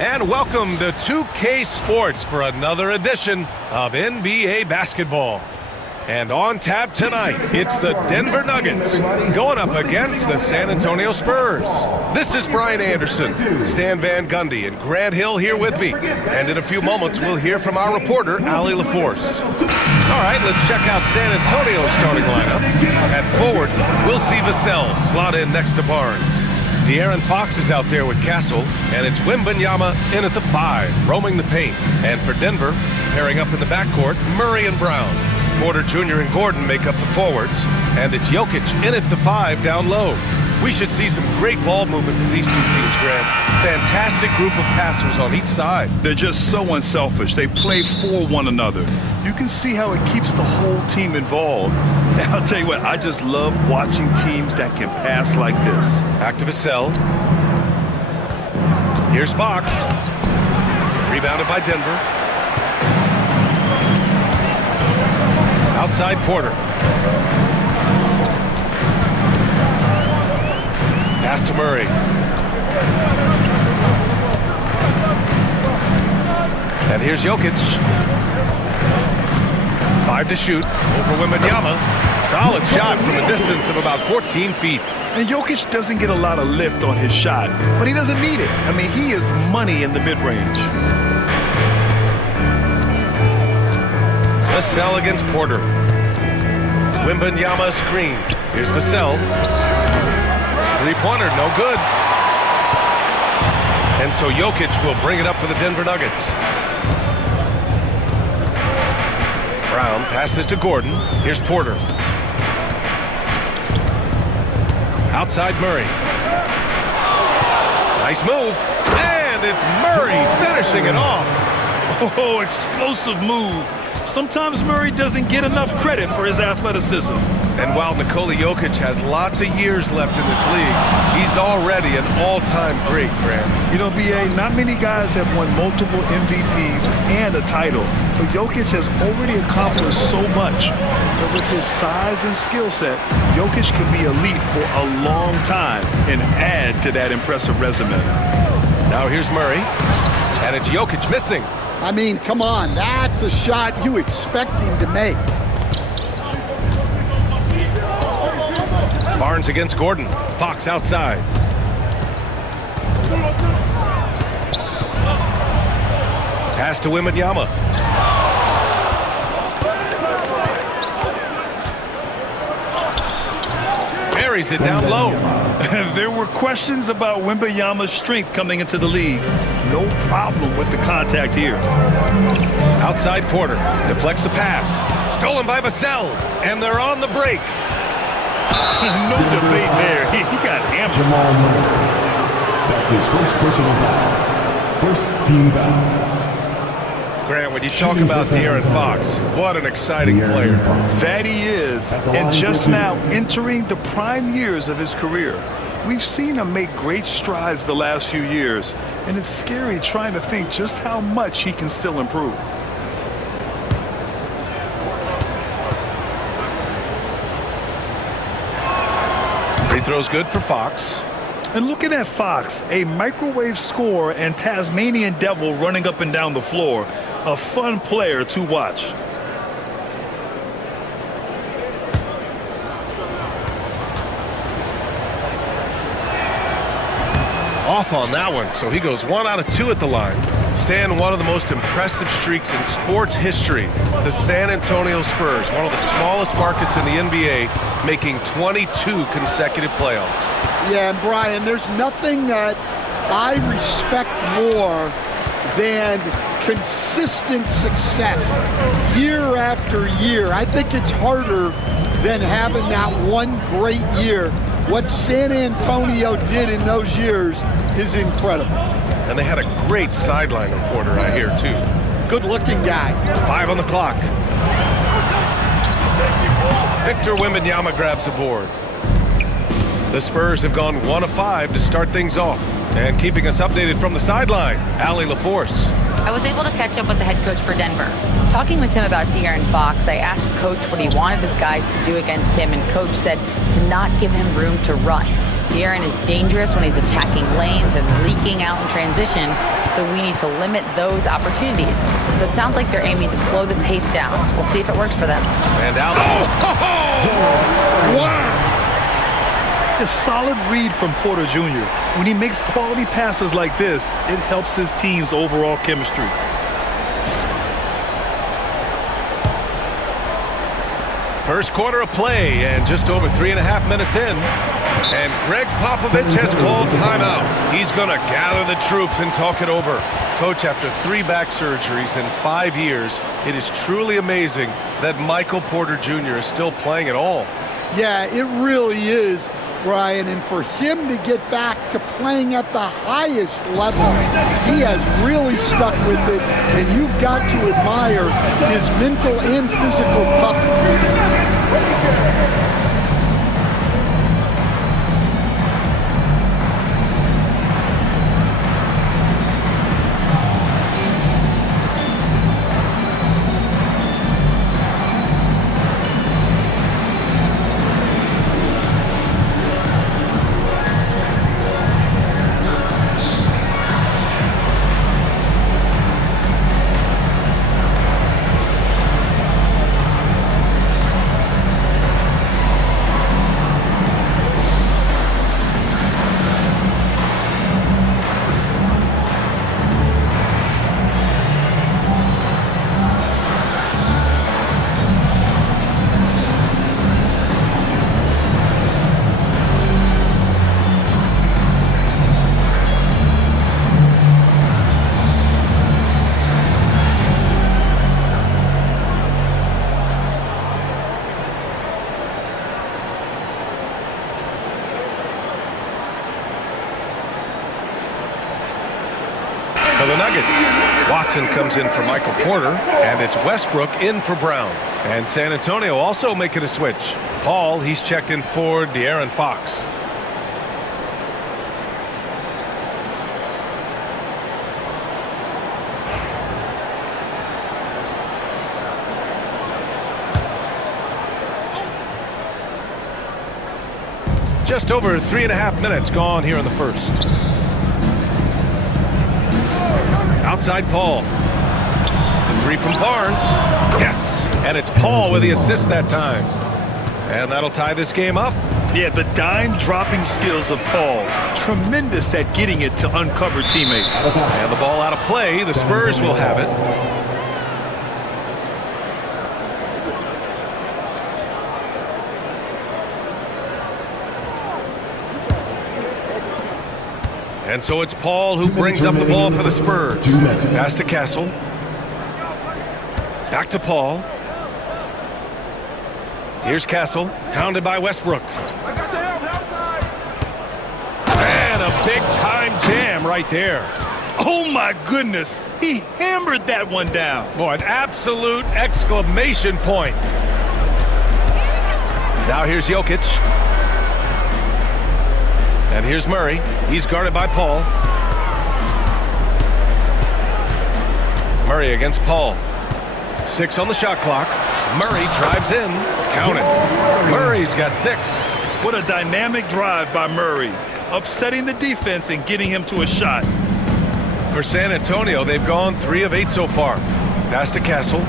And welcome to 2K Sports for another edition of NBA basketball. And on tap tonight, it's the Denver Nuggets going up against the San Antonio Spurs. This is Brian Anderson, Stan Van Gundy, and Grant Hill here with me. And in a few moments, we'll hear from our reporter, Ali LaForce. All right, let's check out San Antonio's starting lineup. At forward, we'll see Vassell slot in next to Barnes. De'Aaron Fox is out there with Castle, and it's Wembanyama in at the 5, roaming the paint. And for Denver, pairing up in the backcourt, Murray and Brown. Porter Jr. and Gordon make up the forwards, and it's Jokic in at the 5 down low. We should see some great ball movement with these two teams, Grant. Fantastic group of passers on each side. They're just so unselfish. They play for one another. You can see how it keeps the whole team involved. And I'll tell you what, I just love watching teams that can pass like this. Back to Vassell. Here's Fox. Rebounded by Denver. Outside Porter. Pass to Murray. And here's Jokic. 5 to shoot over Wembanyama. Solid shot from a distance of about 14 feet. And Jokic doesn't get a lot of lift on his shot, but he doesn't need it. I mean, he is money in the mid-range. Vassell against Porter. Wembanyama screen. Here's Vassell. Three-pointer, no good. And so Jokic will bring it up for the Denver Nuggets. Brown passes to Gordon. Here's Porter. Outside Murray. Nice move. And it's Murray finishing it off. Oh, explosive move. Sometimes Murray doesn't get enough credit for his athleticism. And while Nikola Jokic has lots of years left in this league, he's already an all-time great, Grant. You know, B.A., not many guys have won multiple MVPs and a title. But Jokic has already accomplished so much. But with his size and skill set, Jokic can be elite for a long time and add to that impressive resume. Now here's Murray, and it's Jokic missing. I mean, come on, that's a shot you expect him to make. Barnes against Gordon. Fox outside. Pass to Wembanyama. Buries it down low. There were questions about Wembanyama's strength coming into the league. No problem with the contact here. Outside Porter. Deflects the pass. Stolen by Vassell. And they're on the break. No debate there. He got hammered. Jamal Murray. That's his first personal foul. First team foul. Grant, when you talk about De'Aaron Fox, what an exciting player. That he is. And just now entering the prime years of his career. We've seen him make great strides the last few years. And it's scary trying to think just how much he can still improve. Free throw's good for Fox. And looking at Fox, a microwave scorer and Tasmanian devil running up and down the floor. A fun player to watch. Off on that one, so he goes 1 out of 2 at the line. Stan, one of the most impressive streaks in sports history. The San Antonio Spurs, one of the smallest markets in the NBA, making 22 consecutive playoffs. Yeah, and Brian, there's nothing that I respect more than consistent success year after year. I think it's harder than having that one great year. What San Antonio did in those years is incredible. And they had a great sideline reporter, I hear, too. Good-looking guy. 5 on the clock. Victor Wembanyama grabs a board. The Spurs have gone 1 of 5 to start things off. And keeping us updated from the sideline, Ali LaForce. I was able to catch up with the head coach for Denver. Talking with him about De'Aaron Fox, I asked Coach what he wanted his guys to do against him, and Coach said to not give him room to run. De'Aaron is dangerous when he's attacking lanes and leaking out in transition, so we need to limit those opportunities. So it sounds like they're aiming to slow the pace down. We'll see if it works for them. And out. Wow! A solid read from Porter Jr. When he makes quality passes like this, it helps his team's overall chemistry. First quarter of play and just over 3.5 minutes in. And Greg Popovich has called timeout. He's going to gather the troops and talk it over. Coach, after 3 back surgeries in 5 years, it is truly amazing that Michael Porter Jr. is still playing at all. Yeah, it really is, Brian. And for him to get back to playing at the highest level, he has really stuck with it. And you've got to admire his mental and physical toughness. For the Nuggets, Watson comes in for Michael Porter, and it's Westbrook in for Brown. And San Antonio also making a switch. Paul, he's checked in for De'Aaron Fox. Just over 3.5 minutes gone here in the first. Outside Paul. The 3 from Barnes. Yes. And it's Paul with the assist that time. And that'll tie this game up. Yeah, the dime-dropping skills of Paul. Tremendous at getting it to uncover teammates. And the ball out of play. The Spurs will have it. And so it's Paul who brings up the ball for the Spurs. Pass to Castle. Back to Paul. Here's Castle, hounded by Westbrook. And a big-time jam right there. Oh, my goodness. He hammered that one down. Boy, an absolute exclamation point. Now here's Jokic. And here's Murray. He's guarded by Paul. Murray against Paul. 6 on the shot clock. Murray drives in. Count it. Murray's got 6. What a dynamic drive by Murray. Upsetting the defense and getting him to a shot. For San Antonio, they've gone 3 of 8 so far. Pass to Castle.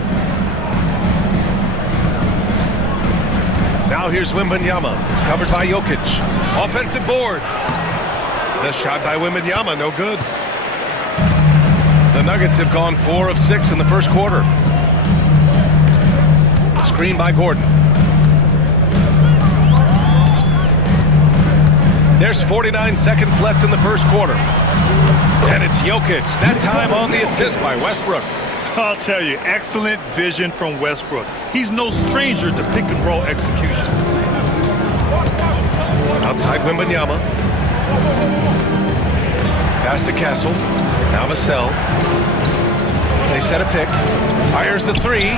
Now here's Wembanyama, covered by Jokic. Offensive board. The shot by Wembanyama, no good. The Nuggets have gone 4 of 6 in the first quarter. Screen by Gordon. There's 49 seconds left in the first quarter. And it's Jokic, that time on the assist by Westbrook. I'll tell you, excellent vision from Westbrook. He's no stranger to pick-and-roll execution. Outside Wembanyama. Pass to Castle. Now Vassell. They set a pick. Fires the 3.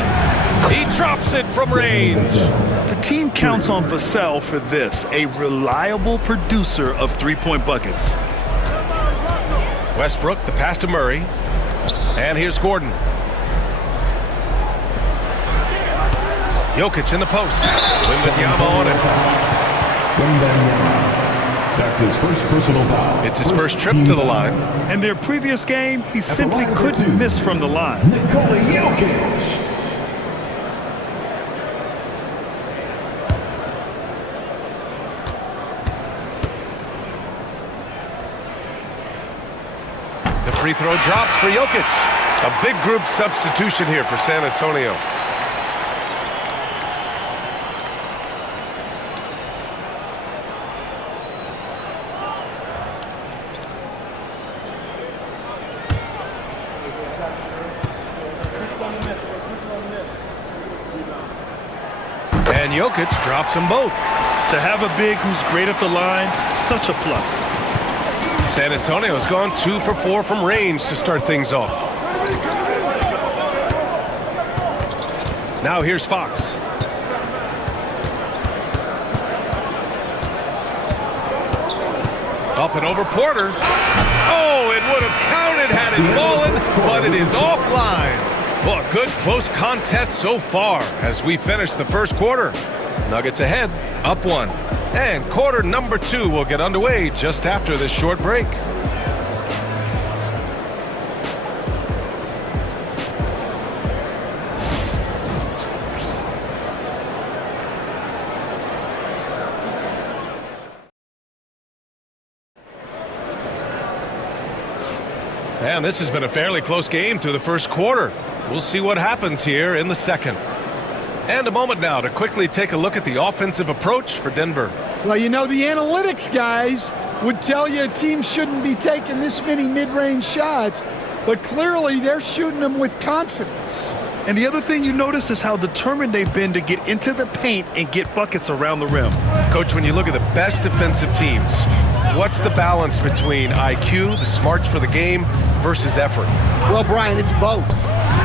He drops it from range. The team counts on Vassell for this, a reliable producer of three-point buckets. Westbrook, the pass to Murray. And here's Gordon. Jokic in the post. Wembanyama on it. That's his first personal foul. It's his first trip to the line. In their previous game, he simply couldn't miss from the line. Nikola Jokic. The free throw drops for Jokic. A big group substitution here for San Antonio. And Jokic drops them both. To have a big who's great at the line, such a plus. San Antonio's gone 2 for 4 from range to start things off. Now here's Fox. Up and over Porter. Oh, it would have counted had it fallen, but it is offline. Well, a good close contest so far as we finish the first quarter. Nuggets ahead, up 1. And quarter number 2 will get underway just after this short break. And this has been a fairly close game through the first quarter. We'll see what happens here in the second. And a moment now to quickly take a look at the offensive approach for Denver. Well, you know, the analytics guys would tell you a team shouldn't be taking this many mid-range shots, but clearly they're shooting them with confidence. And the other thing you notice is how determined they've been to get into the paint and get buckets around the rim. Coach, when you look at the best defensive teams, what's the balance between IQ, the smarts for the game, versus effort? Well, Brian, it's both.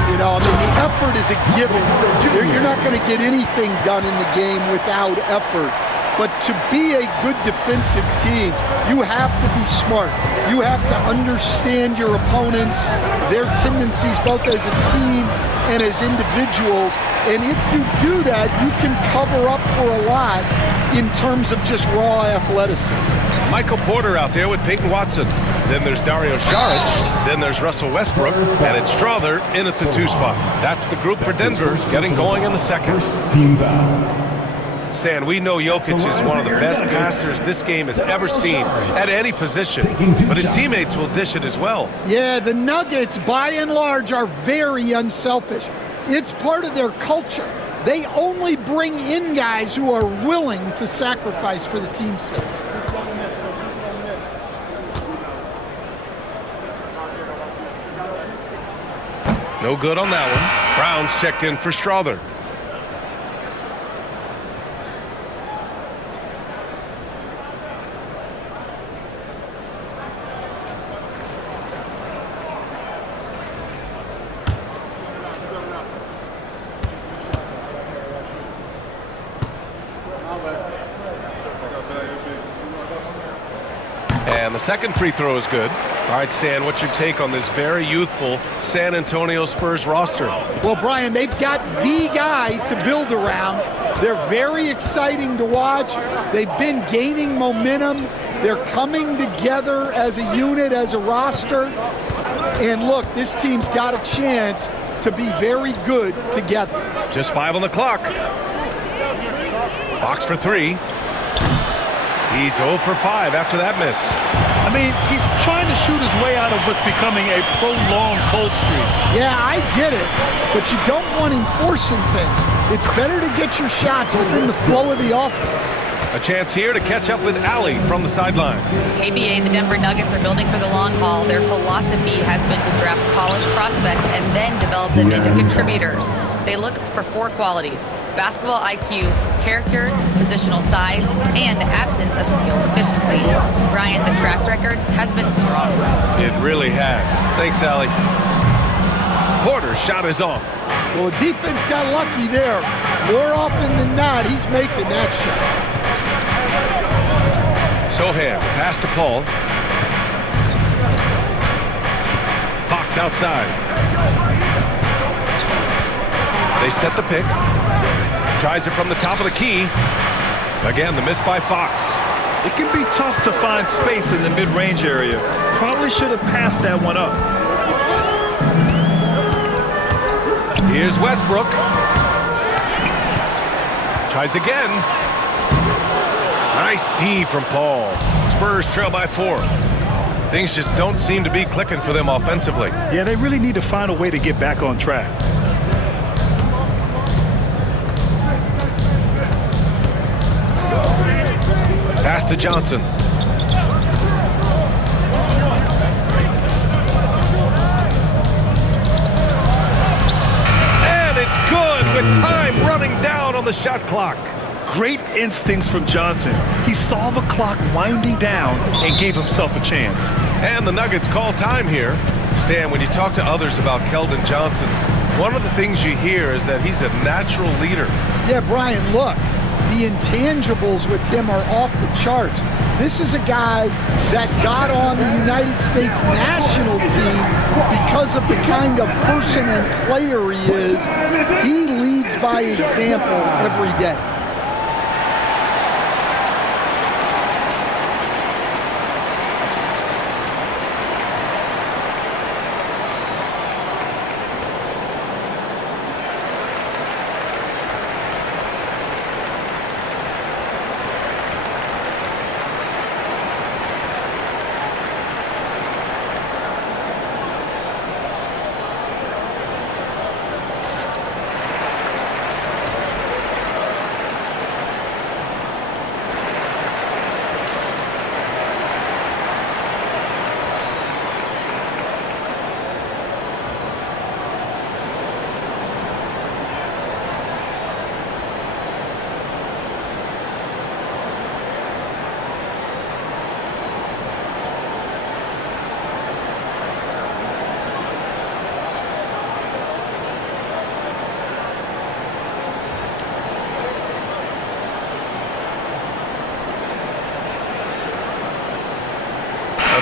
You know, I mean, the effort is a given. You're not going to get anything done in the game without effort. But to be a good defensive team, you have to be smart. You have to understand your opponents, their tendencies, both as a team and as individuals. And if you do that, you can cover up for a lot in terms of just raw athleticism. Michael Porter out there with Peyton Watson. Then there's Dario Saric. Then there's Russell Westbrook. And it's Strother in at the 2 spot. That's the group for Denver getting going in the second. First team foul. Stan, we know Jokic is one of the best passers this game has ever seen at any position, but his teammates will dish it as well. Yeah, the Nuggets, by and large, are very unselfish. It's part of their culture. They only bring in guys who are willing to sacrifice for the team's sake. No good on that one. Brown's checked in for Strother. And the second free throw is good. All right, Stan, what's your take on this very youthful San Antonio Spurs roster? Well, Brian, they've got the guy to build around. They're very exciting to watch. They've been gaining momentum. They're coming together as a unit, as a roster. And look, this team's got a chance to be very good together. Just 5 on the clock. Fox for 3. He's 0 for 5 after that miss. I mean, he's trying to shoot his way out of what's becoming a prolonged cold streak. Yeah, I get it, but you don't want him forcing things. It's better to get your shots within the flow of the offense. A chance here to catch up with Allie from the sideline. KBA, the Denver Nuggets are building for the long haul. Their philosophy has been to draft polished prospects and then develop them into contributors. They look for 4 qualities: basketball IQ, character, positional size, and absence of skill deficiencies. Brian, the track record has been strong. It really has. Thanks, Allie. Porter's shot is off. Well, the defense got lucky there. More often than not, he's making that shot. Sohan, pass to Paul. Fox outside. They set the pick. Tries it from the top of the key. Again, the miss by Fox. It can be tough to find space in the mid-range area. Probably should have passed that one up. Here's Westbrook. Tries again. Nice D from Paul. Spurs trail by 4. Things just don't seem to be clicking for them offensively. Yeah, they really need to find a way to get back on track. Pass to Johnson. And it's good with time running down on the shot clock. Great instincts from Johnson. He saw the clock winding down and gave himself a chance. And the Nuggets call time here. Stan, when you talk to others about Keldon Johnson, one of the things you hear is that he's a natural leader. Yeah, Brian, look, the intangibles with him are off the charts. This is a guy that got on the United States national team because of the kind of person and player he is. He leads by example every day.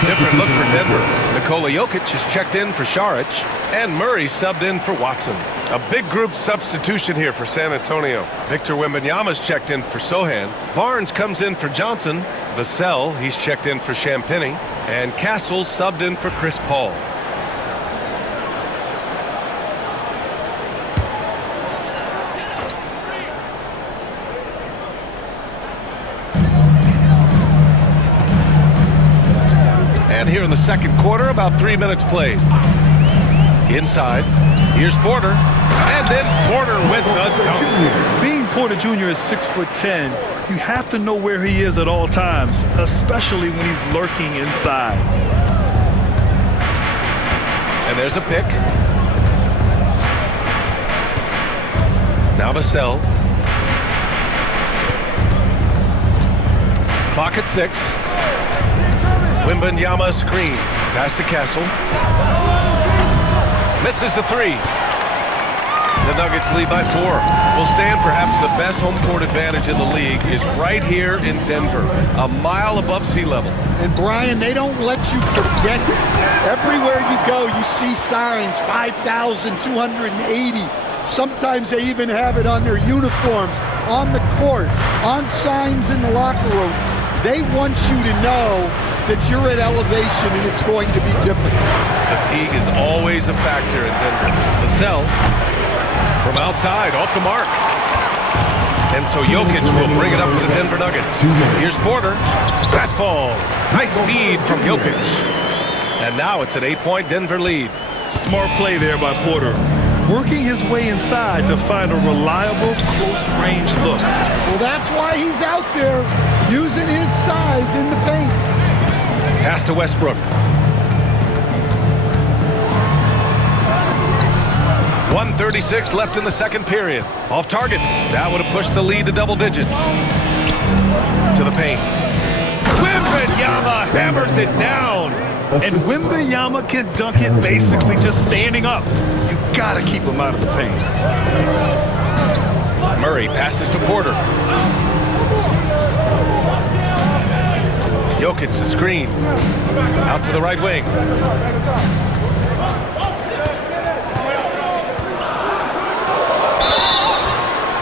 Different look for Denver. Nikola Jokic has checked in for Saric, and Murray subbed in for Watson. A big group substitution here for San Antonio. Victor Wembanyama's checked in for Sohan. Barnes comes in for Johnson. Vassell, he's checked in for Champagny. And Castle subbed in for Chris Paul. And here in the second quarter, about 3 minutes played. Inside, here's Porter, and then Porter with the dunk. Being Porter Jr. is 6'10", you have to know where he is at all times, especially when he's lurking inside. And there's a pick. Now Vassell. Clock at 6. Wembanyama screen. Pass to Castle. Misses the 3. The Nuggets lead by 4. Will stand perhaps the best home court advantage in the league is right here in Denver, a mile above sea level. And Brian, they don't let you forget it. Everywhere you go, you see signs, 5,280. Sometimes they even have it on their uniforms, on the court, on signs in the locker room. They want you to know that you're at elevation and it's going to be different. Fatigue is always a factor in Denver. Vassell from outside, off the mark. And so Jokic will bring it up for the Denver Nuggets. Here's Porter. That falls. Nice feed from Jokic. And now it's an 8-point Denver lead. Smart play there by Porter. Working his way inside to find a reliable, close-range look. Well, that's why he's out there using his size in the paint. Pass to Westbrook. 1:36 left in the second period. Off target. That would have pushed the lead to double digits. To the paint. Wembanyama hammers it down. And Wembanyama can dunk it basically just standing up. You gotta keep him out of the paint. Murray passes to Porter. Jokic the screen. Out to the right wing.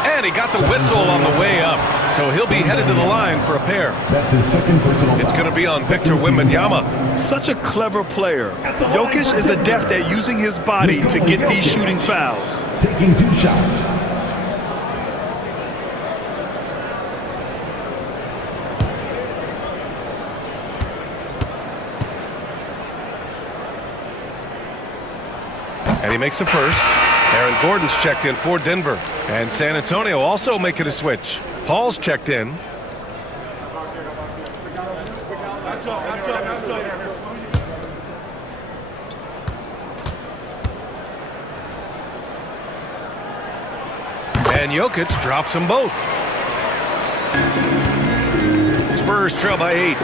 And he got the whistle on the way up. So he'll be headed to the line for a pair. That's his second personal foul. It's going to be on Victor Wembanyama. Such a clever player. Jokic is adept at using his body to get these shooting fouls. Taking 2 shots. And he makes a first. Aaron Gordon's checked in for Denver. And San Antonio also making a switch. Paul's checked in. And Jokic drops them both. Spurs trail by 8.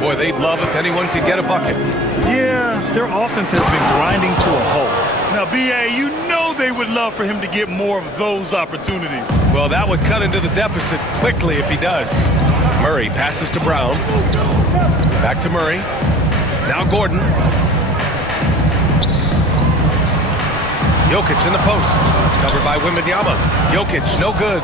Boy, they'd love if anyone could get a bucket. Yeah, their offense has been grinding to a halt. Now, B.A., you know they would love for him to get more of those opportunities. Well, that would cut into the deficit quickly if he does. Murray passes to Brown. Back to Murray. Now Gordon. Jokic in the post. Covered by Wembanyama. Jokic, no good.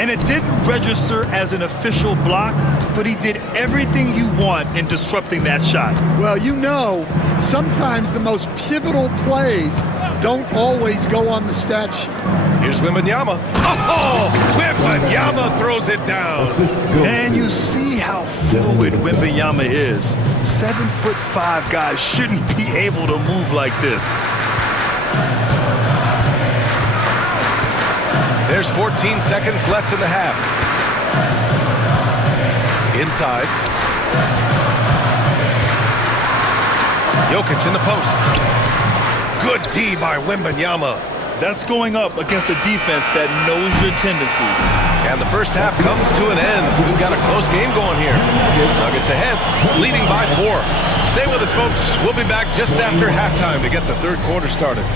And it didn't register as an official block, but he did everything you want in disrupting that shot. Well, you know, sometimes the most pivotal plays don't always go on the stat sheet. Here's Wembanyama. Oh, Wembanyama throws it down. And you see how fluid Wembanyama is. 7'5" guys shouldn't be able to move like this. There's 14 seconds left in the half. Inside. Jokic in the post. Good D by Wembanyama. That's going up against a defense that knows your tendencies. And the first half comes to an end. We've got a close game going here. Nuggets ahead, leading by 4. Stay with us, folks. We'll be back just after halftime to get the third quarter started.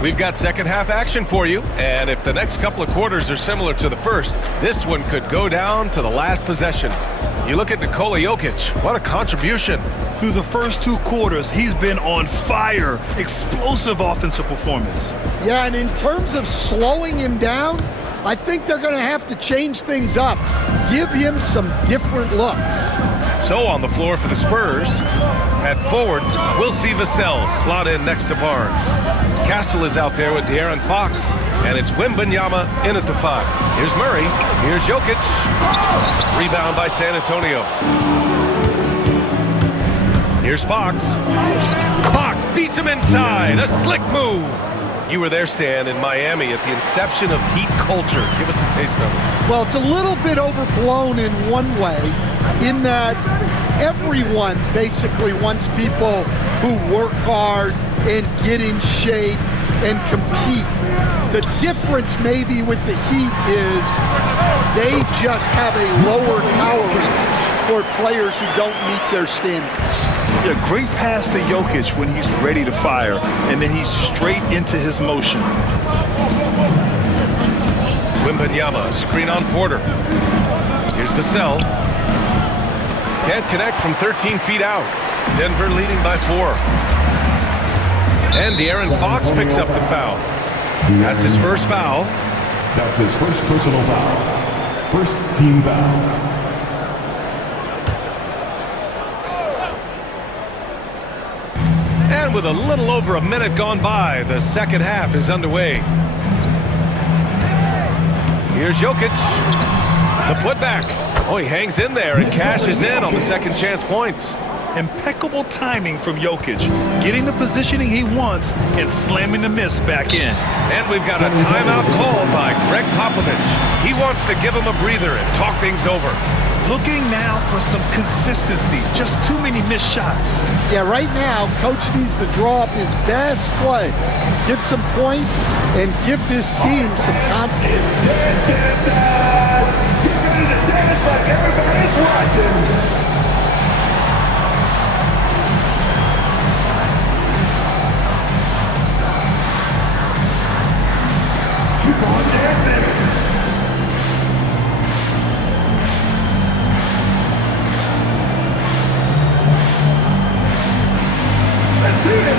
We've got second half action for you, and if the next couple of quarters are similar to the first, this one could go down to the last possession. You look at Nikola Jokic, what a contribution. Through the first 2 quarters, he's been on fire. Explosive offensive performance. Yeah, and in terms of slowing him down, I think they're going to have to change things up. Give him some different looks. So on the floor for the Spurs, at forward, we'll see Vassell slot in next to Barnes. Castle is out there with De'Aaron Fox, and it's Wembanyama in at the 5. Here's Murray. Here's Jokic. Rebound by San Antonio. Here's Fox. Fox beats him inside. A slick move. You were there, Stan, in Miami at the inception of Heat culture. Give us a taste of it. Well, it's a little bit overblown in one way, in that everyone basically wants people who work hard and get in shape and compete. The difference maybe with the Heat is they just have a lower tolerance for players who don't meet their standards. Yeah, great pass to Jokic when he's ready to fire, and then he's straight into his motion. Wembanyama, screen on Porter. Here's Vassell. Can't connect from 13 feet out. Denver leading by 4. And De'Aaron Fox picks up the foul. That's his first foul. That's his first personal foul. First team foul. And with a little over a minute gone by, the second half is underway. Here's Jokic. The putback. Oh, he hangs in there and cashes in on the second chance points. Impeccable timing from Jokic, getting the positioning he wants and slamming the miss back in. And we've got a timeout called by Greg Popovich. He wants to give him a breather and talk things over. Looking now for some consistency, just too many missed shots. Yeah, right now, Coach needs to draw up his best play, get some points, and give this team some confidence. Like everybody's watching. Keep on dancing. Let's see it.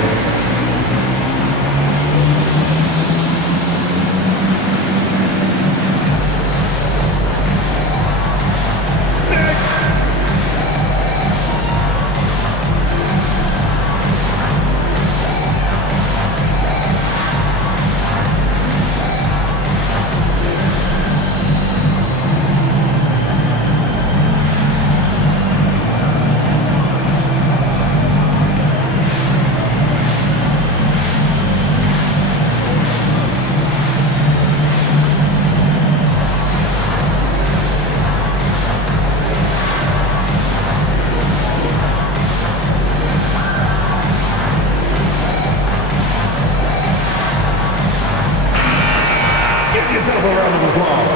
Yourself a round of applause.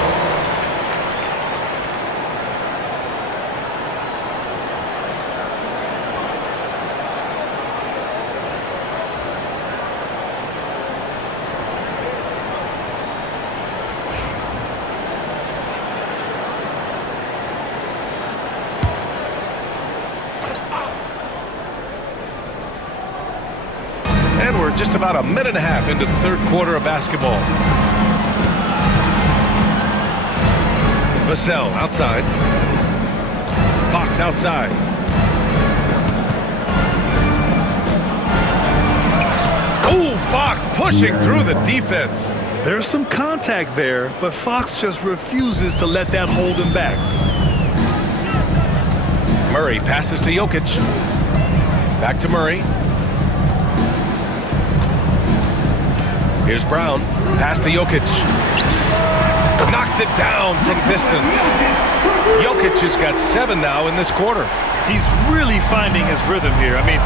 And we're just about a minute and a half into the third quarter of basketball. Vassell outside. Fox outside. Oh, Fox pushing through the defense. There's some contact there, but Fox just refuses to let that hold him back. Murray passes to Jokic. Back to Murray. Here's Brown. Pass to Jokic. Knocks it down from distance. Jokic has got 7 now in this quarter. He's really finding his rhythm here. I mean,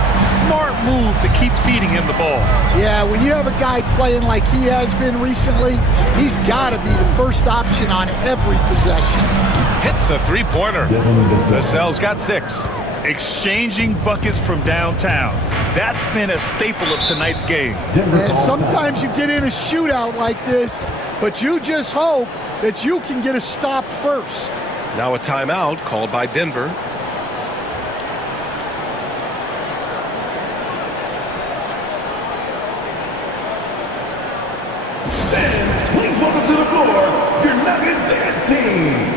smart move to keep feeding him the ball. Yeah, when you have a guy playing like he has been recently, he's got to be the first option on every possession. Hits the three-pointer. Vassell's got 6. Exchanging buckets from downtown. That's been a staple of tonight's game. And sometimes you get in a shootout like this, but you just hope that you can get a stop first. Now a timeout called by Denver. Fans, please welcome to the floor your Nuggets dance team.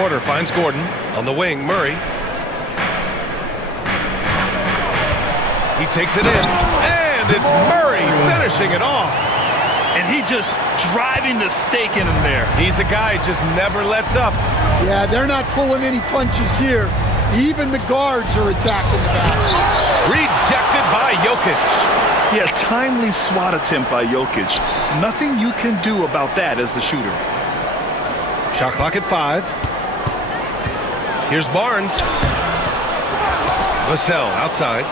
Porter finds Gordon on the wing. Murray. He takes it in, and it's Murray finishing it off. And he just driving the stake in him there. He's a guy who just never lets up. Yeah, they're not pulling any punches here. Even the guards are attacking the basket. Rejected by Jokic. Yeah, timely swat attempt by Jokic. Nothing you can do about that as the shooter. Shot clock at 5. Here's Barnes. Vassell outside.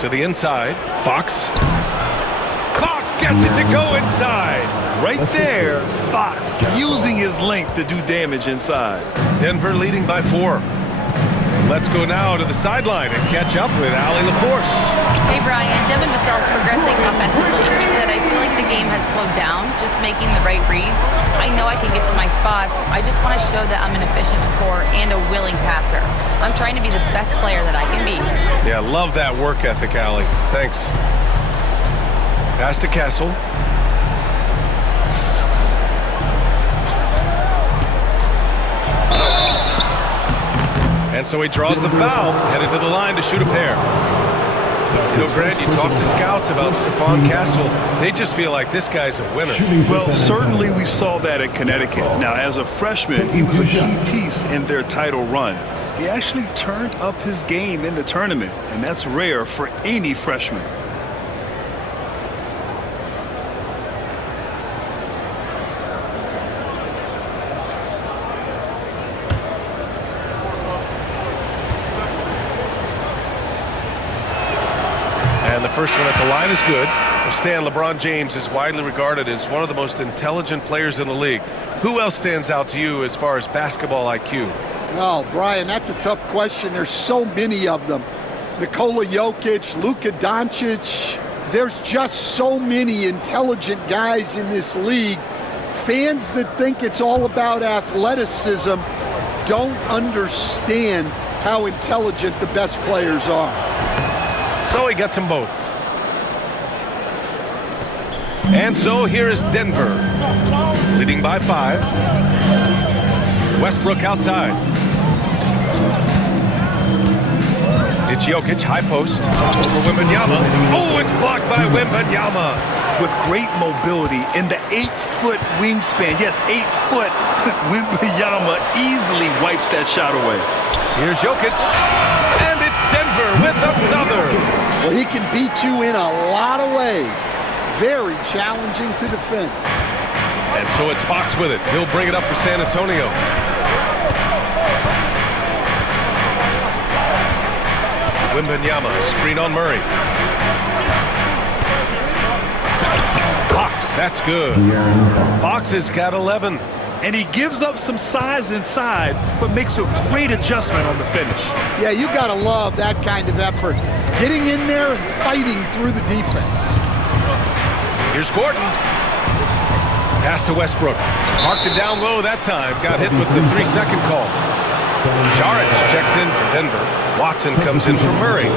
To the inside. Fox. Fox gets it to go inside. Right there, Fox using his length to do damage inside. Denver leading by 4. Let's go now to the sideline and catch up with Allie LaForce. Hey, Brian. Devin Vassell's progressing offensively. He said, I feel like the game has slowed down, just making the right reads. I know I can get to my spots. I just want to show that I'm an efficient scorer and a willing passer. I'm trying to be the best player that I can be. Yeah, love that work ethic, Allie. Thanks. Pass to Castle. And so he draws the foul, headed to the line to shoot a pair. You know, Grant, you talk to scouts about Stephon Castle. They just feel like this guy's a winner. Well, certainly we saw that at Connecticut. Now, as a freshman, he was a key piece in their title run. He actually turned up his game in the tournament, and that's rare for any freshman. And the first one at the line is good. Well, Stan, LeBron James is widely regarded as one of the most intelligent players in the league. Who else stands out to you as far as basketball IQ? Well, Brian, that's a tough question. There's so many of them. Nikola Jokic, Luka Doncic. There's just so many intelligent guys in this league. Fans that think it's all about athleticism don't understand how intelligent the best players are. So he gets them both. And so here is Denver, leading by 5. Westbrook outside. It's Jokic, high post, over Wembanyama. Oh, it's blocked by Wembanyama. With great mobility in the 8-foot wingspan. Yes, 8 foot. Wembanyama easily wipes that shot away. Here's Jokic, and it's Denver with another. Well, he can beat you in a lot of ways. Very challenging to defend. And so it's Fox with it. He'll bring it up for San Antonio. Wembanyama, screen on Murray. Fox, that's good. Fox has got 11. And he gives up some size inside, but makes a great adjustment on the finish. Yeah, you gotta love that kind of effort. Getting in there and fighting through the defense. Here's Gordon. Pass to Westbrook. Marked it down low that time. Got hit with the 3-second call. Saric checks in for Denver. Watson comes in for Murray.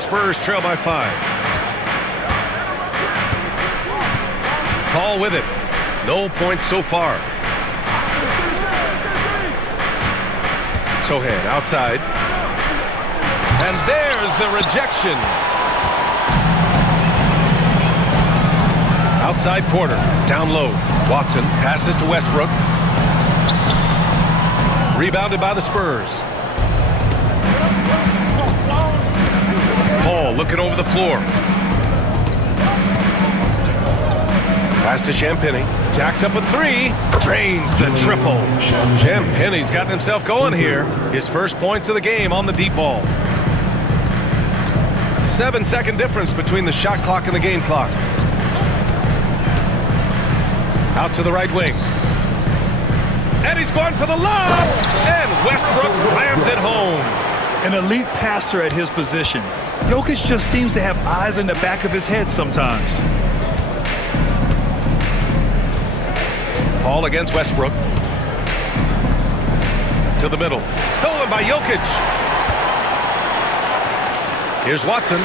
Spurs trail by 5. Paul with it. No points so far. Sohan outside. And there's the rejection. Outside Porter. Down low. Watson passes to Westbrook. Rebounded by the Spurs. Paul looking over the floor. Pass to Champagny. Jacks up a 3. Drains the triple. Champagny's gotten himself going here. His first points of the game on the deep ball. 7-second difference between the shot clock and the game clock. Out to the right wing. And he's going for the lob. And Westbrook slams it home. An elite passer at his position. Jokic just seems to have eyes in the back of his head sometimes. Paul against Westbrook. To the middle. Stolen by Jokic. Here's Watson.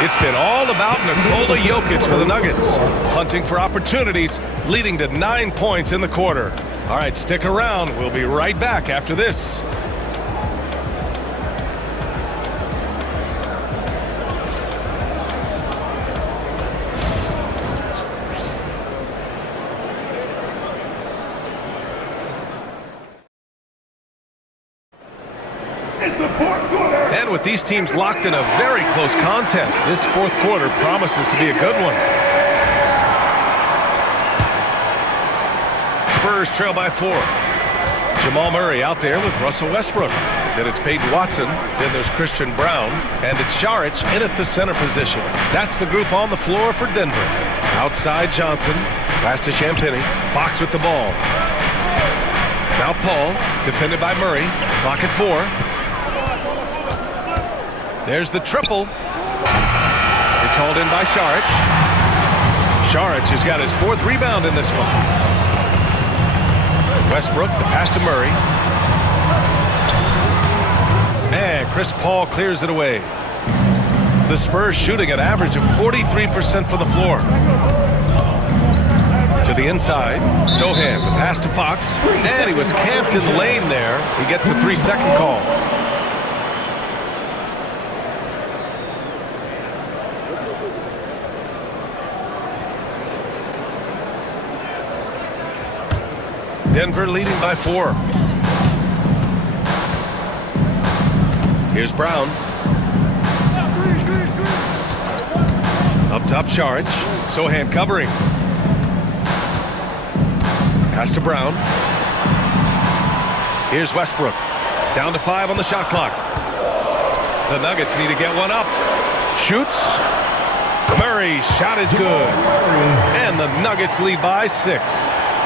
It's been all about Nikola Jokic for the Nuggets. Hunting for opportunities, leading to 9 points in the quarter. All right, stick around. We'll be right back after this. And with these teams locked in a very close contest, this fourth quarter promises to be a good one. Spurs trail by 4. Jamal Murray out there with Russell Westbrook. Then it's Peyton Watson. Then there's Christian Brown. And it's Šarić in at the center position. That's the group on the floor for Denver. Outside Johnson. Pass to Champagnie. Fox with the ball. Now Paul, defended by Murray. Clock at 4. There's the triple. It's hauled in by Šarić. Šarić has got his 4th rebound in this one. Westbrook, the pass to Murray. And Chris Paul clears it away. The Spurs shooting an average of 43% from the floor. To the inside. Sohan, the pass to Fox. And he was camped in the lane there. He gets a 3-second call. Denver leading by 4. Here's Brown. Up top, Šarić. Sohan covering. Pass to Brown. Here's Westbrook. Down to 5 on the shot clock. The Nuggets need to get one up. Shoots. Murray's shot is good. And the Nuggets lead by 6.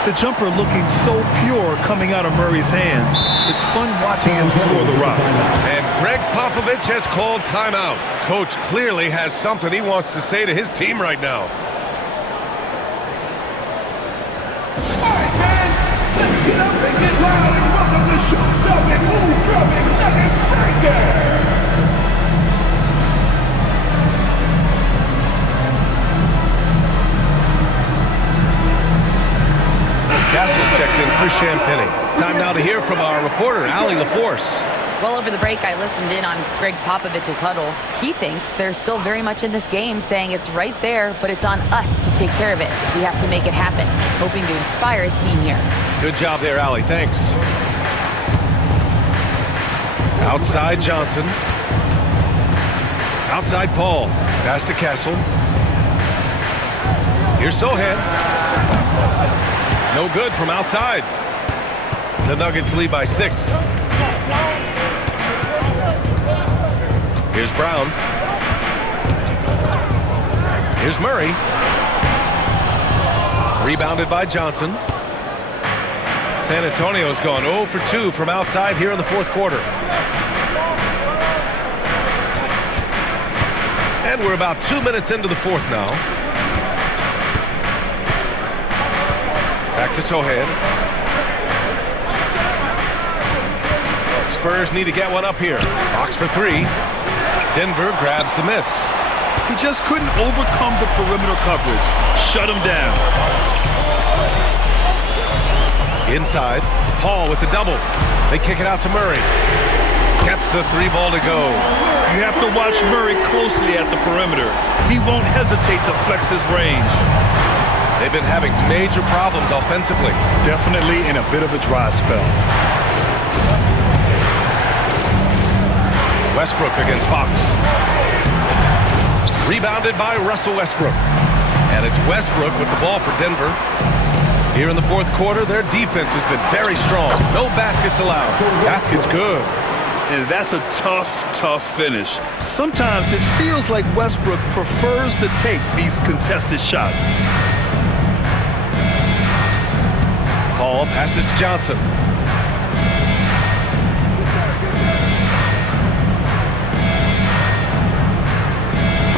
The jumper looking so pure coming out of Murray's hands. It's fun watching him score the rock. And Greg Popovich has called timeout. Coach clearly has something he wants to say to his team right now. All right, guys, let's get up and get loud and welcome the show-stopping, move-drumming Nuggets breaker. Castle's checked in for Champagnie. Time now to hear from our reporter, Allie LaForce. Well, over the break, I listened in on Greg Popovich's huddle. He thinks they're still very much in this game, saying it's right there, but it's on us to take care of it. We have to make it happen, hoping to inspire his team here. Good job there, Allie. Thanks. Outside Johnson. Outside Paul. Pass to Castle. Here's Sohan. No good from outside. The Nuggets lead by 6. Here's Brown. Here's Murray. Rebounded by Johnson. San Antonio's gone 0 for 2 from outside here in the fourth quarter. And we're about 2 minutes into the fourth now. Back to Sohan. Spurs need to get one up here. Fox for 3. Denver grabs the miss. He just couldn't overcome the perimeter coverage. Shut him down. Inside, Paul with the double. They kick it out to Murray. Gets the 3 ball to go. You have to watch Murray closely at the perimeter. He won't hesitate to flex his range. They've been having major problems offensively. Definitely in a bit of a dry spell. Westbrook against Fox. Rebounded by Russell Westbrook. And it's Westbrook with the ball for Denver. Here in the fourth quarter, their defense has been very strong. No baskets allowed. Basket's good. And that's a tough finish. Sometimes it feels like Westbrook prefers to take these contested shots. Paul passes to Johnson.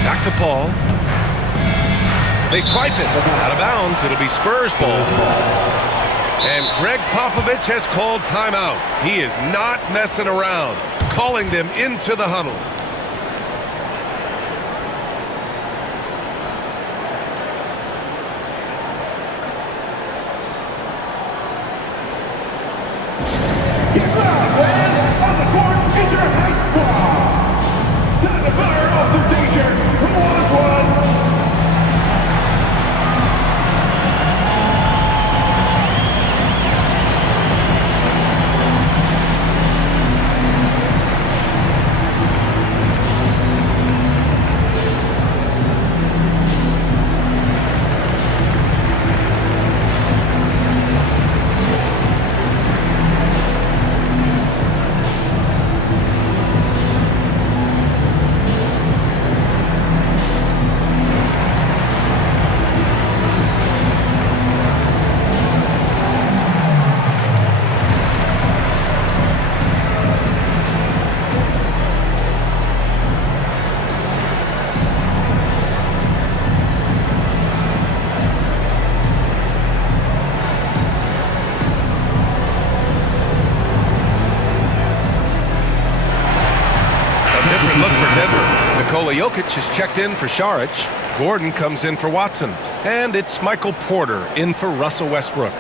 Back to Paul. They swipe it. Out of bounds. It'll be Spurs ball. And Greg Popovich has called timeout. He is not messing around. Calling them into the huddle. different look for Denver. Nikola Jokic has checked in for Šarić. Gordon comes in for Watson. And it's Michael Porter in for Russell Westbrook.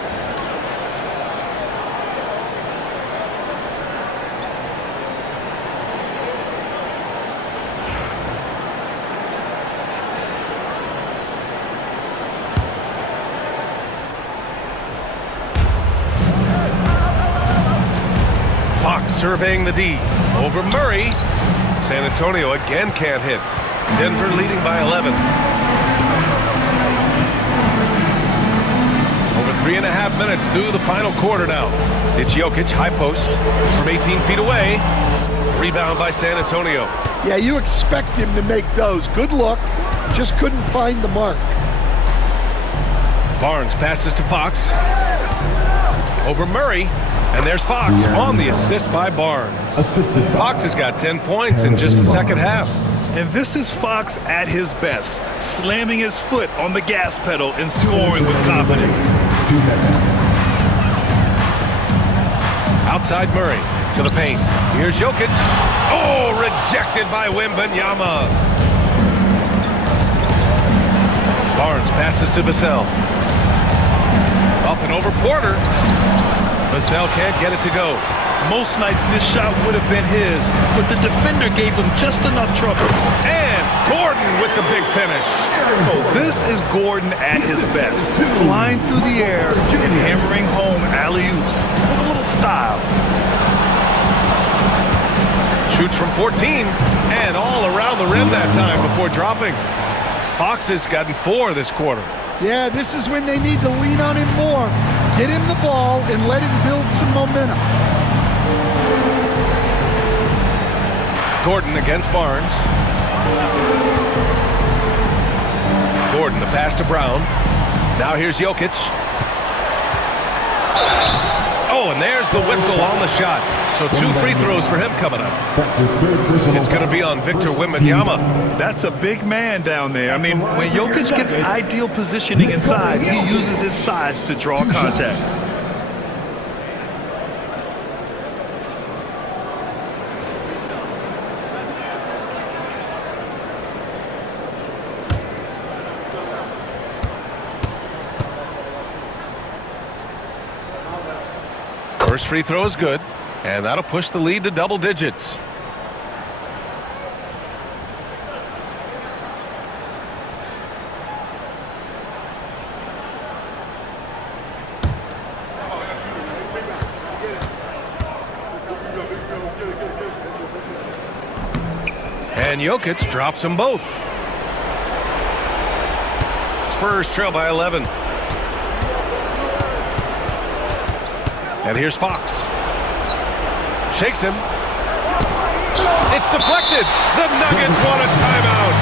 Surveying the D. Over Murray. San Antonio again can't hit. Denver leading by 11. Over 3.5 minutes through the final quarter now. It's Jokic, high post from 18 feet away. Rebound by San Antonio. Yeah, you expect him to make those. Good look. Just couldn't find the mark. Barnes passes to Fox. Over Murray. And there's Fox on the assist by Barnes. Fox has got 10 points in just the second half. And this is Fox at his best, slamming his foot on the gas pedal and scoring with confidence. Outside Murray to the paint. Here's Jokic. Oh, rejected by Wembanyama. Barnes passes to Vassell. Up and over Porter. Vassell can't get it to go. Most nights this shot would have been his, but the defender gave him just enough trouble. And Gordon with the big finish. Oh, this is Gordon at his best, flying through the air and hammering home alley-oops with a little style. Shoots from 14 and all around the rim that time before dropping. Fox has gotten 4 this quarter. Yeah, this is when they need to lean on him more. Get him the ball and let him build some momentum. Gordon against Barnes. Gordon, the pass to Brown. Now here's Jokic. Oh, and there's the whistle on the shot. So 2 free throws for him coming up. That's his third personal It's going to be on Victor Wembanyama. That's a big man down there. I mean, when Jokic gets ideal positioning inside, he uses his size to draw contact. First free throw is good, and that'll push the lead to double digits. And Jokic drops them both. Spurs trail by 11. And here's Fox. Shakes him. It's deflected. The Nuggets want a timeout.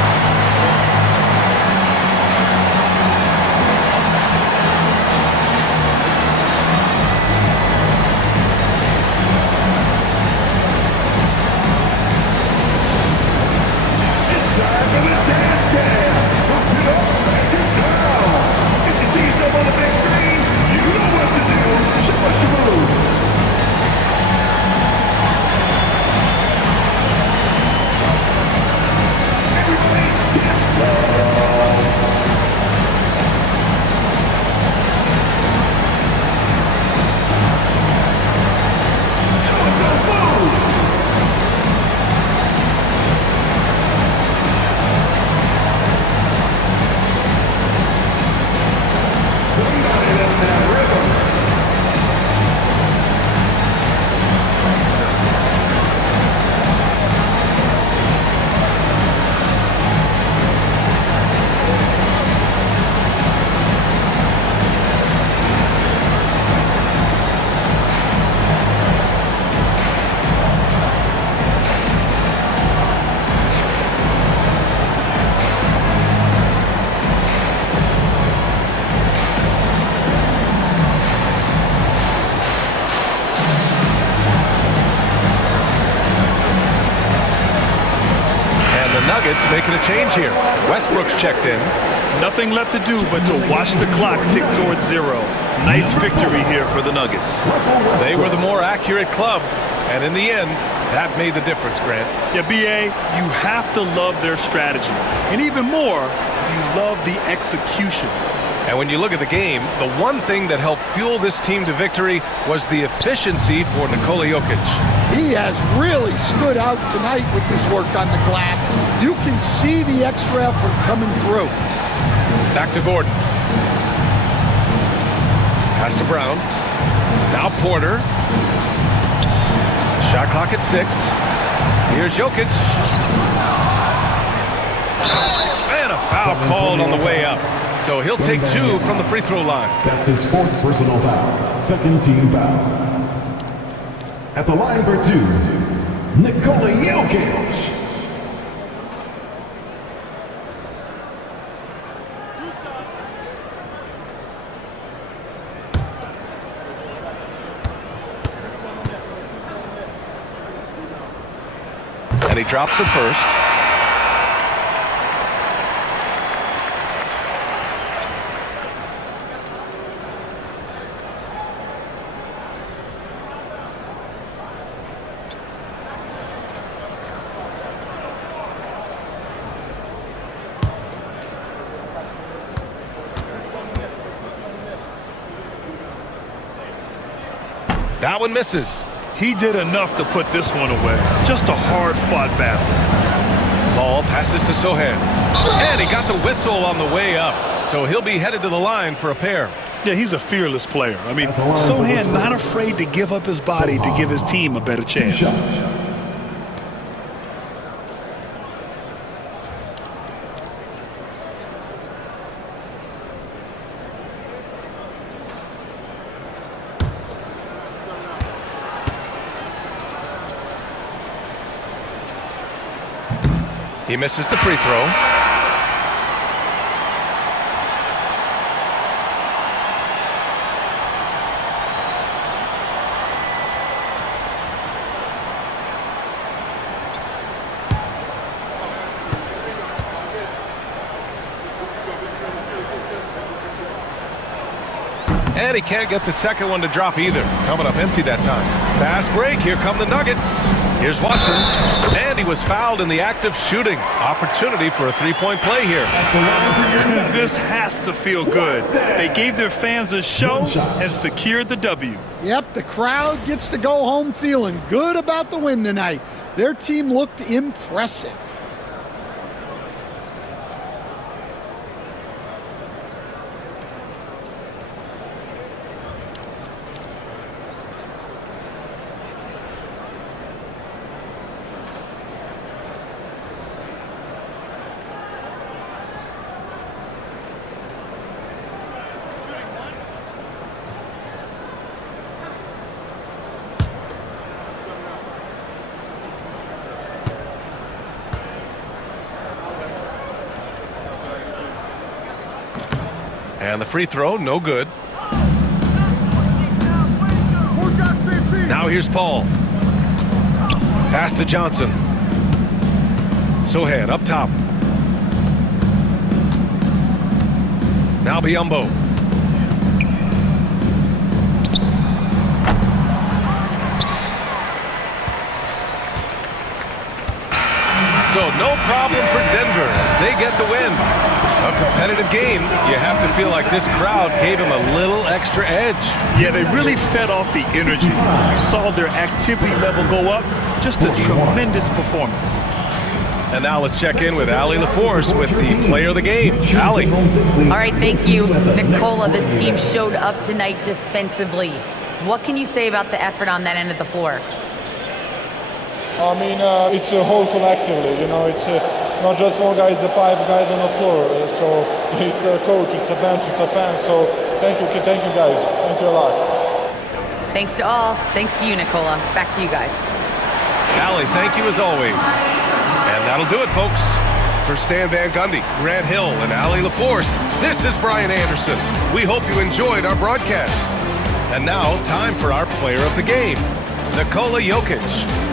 It's time for the dance cam. So get up and get down. If you see yourself on the big screen, you know what to do. Show us your moves. Everybody get low. Show us those moves. Somebody let that rhythm. Nuggets making a change here. Westbrook's checked in. Nothing left to do but to watch the clock tick towards 0. Nice victory here for the Nuggets. They were the more accurate club. And in the end, that made the difference, Grant. Yeah, B.A., you have to love their strategy. And even more, you love the execution. And when you look at the game, the one thing that helped fuel this team to victory was the efficiency for Nikola Jokic. He has really stood out tonight with his work on the glass. You can see the extra effort coming through. Back to Gordon. Pass to Brown. Now Porter. Shot clock at 6. Here's Jokic. And a foul called on the way up. So he'll take 2 from the free throw line. That's his 4th personal foul. Second team foul. At the line for 2, Nikola Jokic. And he drops the first. That one misses. He did enough to put this one away. Just a hard-fought battle. Ball passes to Sohan. And he got the whistle on the way up. So he'll be headed to the line for a pair. Yeah, he's a fearless player. I mean, Sohan not afraid to give up his body to give his team a better chance. He misses the free throw. And he can't get the second one to drop either. Coming up empty that time. Fast break. Here come the Nuggets. Here's Watson. And he was fouled in the act of shooting. Opportunity for a three-point play here. This has to feel good. They gave their fans a show and secured the W. Yep, the crowd gets to go home feeling good about the win tonight. Their team looked impressive. And the free throw, no good. Now here's Paul. Pass to Johnson. Sohan up top. Now Biyombo. So no problem for Denver as they get the win. A competitive game. You have to feel like this crowd gave him a little extra edge. Yeah, they really fed off the energy. You saw their activity level go up. Just a tremendous performance. And now let's check in with Allie LaForce with the player of the game. Allie. All right, thank you, Nikola. This team showed up tonight defensively. What can you say about the effort on that end of the floor? I mean, it's a whole collectively, you know, it's not just one guy, it's the 5 guys on the floor. So it's a coach, it's a bench, it's a fan. So thank you guys. Thank you a lot. Thanks to all. Thanks to you, Nikola. Back to you guys. Allie, thank you as always. And that'll do it, folks. For Stan Van Gundy, Grant Hill, and Allie LaForce, this is Brian Anderson. We hope you enjoyed our broadcast. And now, time for our player of the game, Nikola Jokic.